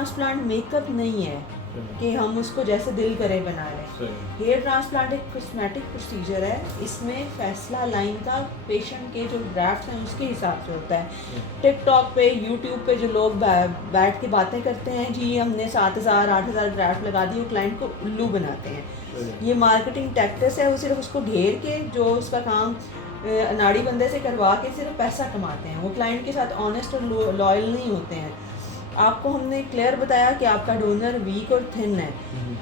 Transplant makeup नहीं है कि हम उसको जैसे दिल करे बना लें। हेयर ट्रांसप्लांट एक कॉस्मेटिक प्रोसीजर है, इसमें फैसला लाइन का पेशेंट के जो ग्राफ्ट हैं उसके हिसाब से होता है। टिकटॉक पे, यूट्यूब पे जो लोग बैठ के बातें करते हैं जी हमने 7,000-8,000 ग्राफ्ट लगा दी, वो क्लाइंट को उल्लू बनाते हैं। ये मार्केटिंग टैक्टिस है, वो सिर्फ उसको घेर के जो उसका काम अनाड़ी बंदे से करवा के सिर्फ पैसा कमाते हैं, वो क्लाइंट के साथ ऑनेस्ट और लॉयल नहीं होते हैं। आपको हमने क्लियर बताया कि आपका डोनर वीक और थिन है।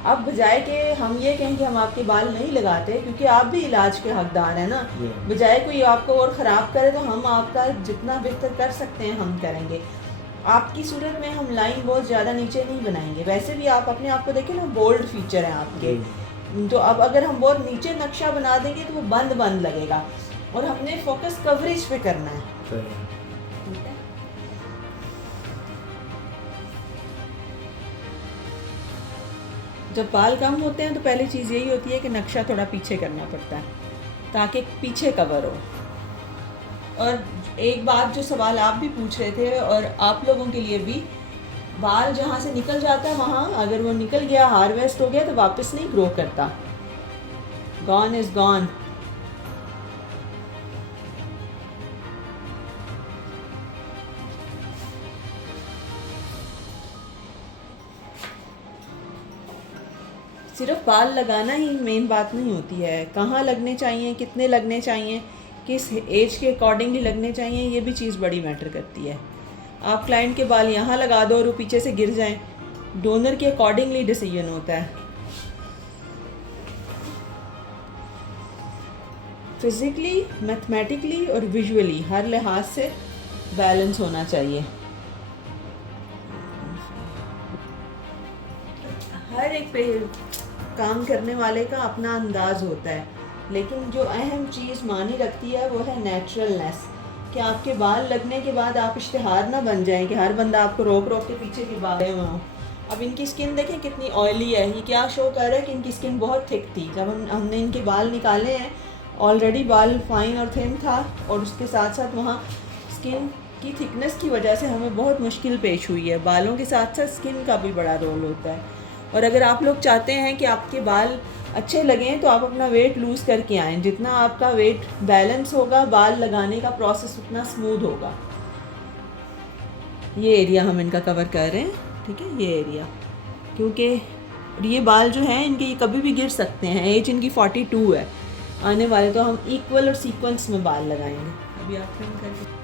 अब बजाय कि हम ये कहें कि हम आपके बाल नहीं लगाते, क्योंकि आप भी इलाज के हकदार हैं ना, बजाय कोई आपको और ख़राब करे तो हम आपका जितना बेहतर कर सकते हैं हम करेंगे। आपकी सूरत में हम लाइन बहुत ज़्यादा नीचे नहीं बनाएंगे, वैसे भी आप अपने आप को देखें ना, बोल्ड फीचर हैं आपके, तो अब अगर हम बहुत नीचे नक्शा बना देंगे तो वो बंद बंद लगेगा, और हमने फोकस कवरेज पे करना है। ठीक है, जब बाल कम होते हैं तो पहली चीज़ यही होती है कि नक्शा थोड़ा पीछे करना पड़ता है ताकि पीछे कवर हो। और एक बात जो सवाल आप भी पूछ रहे थे और आप लोगों के लिए भी, बाल जहाँ से निकल जाता है वहाँ अगर वो निकल गया, हार्वेस्ट हो गया, तो वापस नहीं ग्रो करता, गॉन इज़ गॉन। सिर्फ बाल लगाना ही मेन बात नहीं होती है, कहाँ लगने चाहिए, कितने लगने चाहिए, किस एज के अकॉर्डिंगली लगने चाहिए, ये भी चीज़ बड़ी मैटर करती है। आप क्लाइंट के बाल यहाँ लगा दो और वो पीछे से गिर जाएं, डोनर के अकॉर्डिंगली डिसीजन होता है। फिज़िकली, मैथमेटिकली और विजुअली हर लिहाज से बैलेंस होना चाहिए। हर एक पे काम करने वाले का अपना अंदाज होता है, लेकिन जो अहम चीज़ मानी रखती है वो है नेचुरलनेस, कि आपके बाल लगने के बाद आप इश्तिहार ना बन जाएं कि हर बंदा आपको रोक रोक के पीछे के बाल हुए हों। अब इनकी स्किन देखें कितनी ऑयली है, ये क्या शो कर रहा है कि इनकी स्किन बहुत थिक थी। जब हमने इनके बाल निकाले हैं, ऑलरेडी बाल फाइन और थिन था, और उसके साथ साथ वहाँ स्किन की थिकनेस की वजह से हमें बहुत मुश्किल पेश हुई है। बालों के साथ साथ स्किन का भी बड़ा रोल होता है, और अगर आप लोग चाहते हैं कि आपके बाल अच्छे लगें तो आप अपना वेट लूज़ करके आएँ। जितना आपका वेट बैलेंस होगा, बाल लगाने का प्रोसेस उतना स्मूथ होगा। ये एरिया हम इनका कवर कर रहे हैं, ठीक है, ये एरिया, क्योंकि ये बाल जो हैं इनके ये कभी भी गिर सकते हैं। एज इनकी 42 है, आने वाले तो हम इक्वल और सीक्वेंस में बाल लगाएंगे। अभी आप ट्रिम करके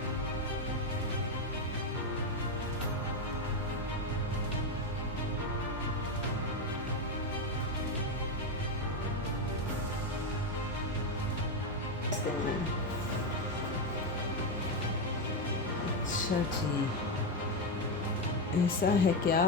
अच्छा जी, ऐसा है क्या?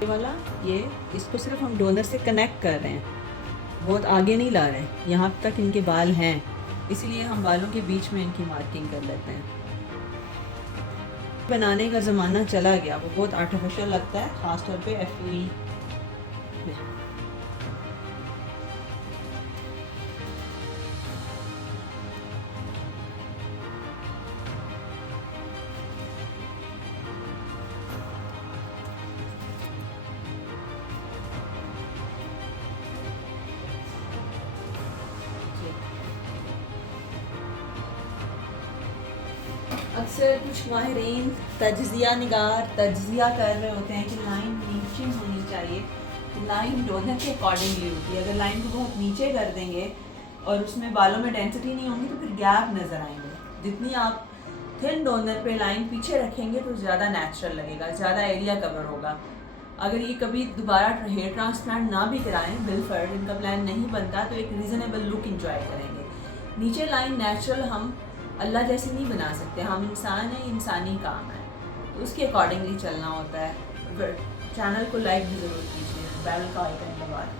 ये वाला ये इसको सिर्फ हम डोनर से कनेक्ट कर रहे हैं, बहुत आगे नहीं ला रहे हैं। यहाँ तक इनके बाल हैं, इसीलिए हम बालों के बीच में इनकी मार्किंग कर लेते हैं। बनाने का ज़माना चला गया, वो बहुत आर्टिफिशियल लगता है, ख़ास तौर पे FUE में। अक्सर कुछ माहिरीन तज्ज़िया निगार तज्ज़िया कर रहे होते हैं कि लाइन नीचे होनी चाहिए। लाइन डोनर के अकॉर्डिंगली होती है। अगर लाइन को बहुत नीचे कर देंगे और उसमें बालों में डेंसिटी नहीं होगी तो फिर गैप नज़र आएंगे। जितनी आप थिन डोनर पे लाइन पीछे रखेंगे तो ज़्यादा नेचुरल लगेगा, ज़्यादा एरिया कवर होगा। अगर ये कभी दोबारा हेयर ट्रांसप्लांट ना भी कराएं, बिलफर्ड इनका प्लान नहीं बनता, तो एक रीज़नेबल लुक इंजॉय करेंगे। नीचे लाइन नेचुरल हम अल्लाह जैसे नहीं बना सकते, हम इंसान हैं, इंसानी काम है, तो उसके अकॉर्डिंगली चलना होता है। चैनल को लाइक भी ज़रूर कीजिए, बेल का आइकन दबा दें।